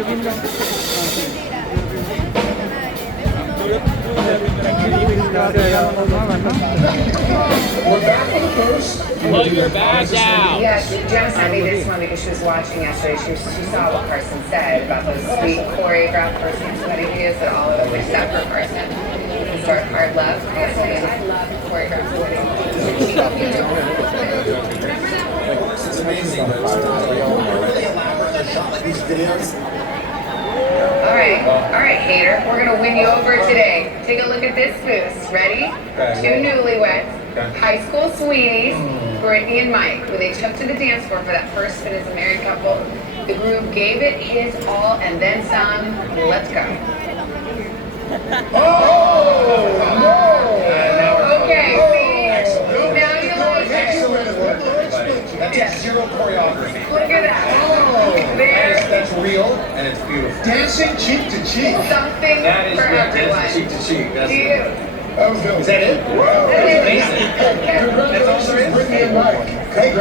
Pull your bag down. Yeah, Jenna sent me this one because she was watching yesterday. She saw what Carson said about those sweet choreographed person's wedding videos that all of us except for Carson. So our love, Carson, and I love choreographed weddings. It's amazing. Really elaborate shot like these videos. All right, hater. We're gonna win you over today. Take a look at this boost. Ready? Two newlyweds, high school sweeties, Brittany and Mike. When they took to the dance floor for that first spin as a married couple, the groom gave it his all and then some. Let's go. Okay, see? Now you like it. That's zero choreography. Look at that. That's real and it's beautiful. Dancing cheek to cheek. Something That is for everyone. dancing cheek to cheek. That's Do you? That was good. Is that it? That is Amazing. That's all there is. Brittany and Mike. Hey,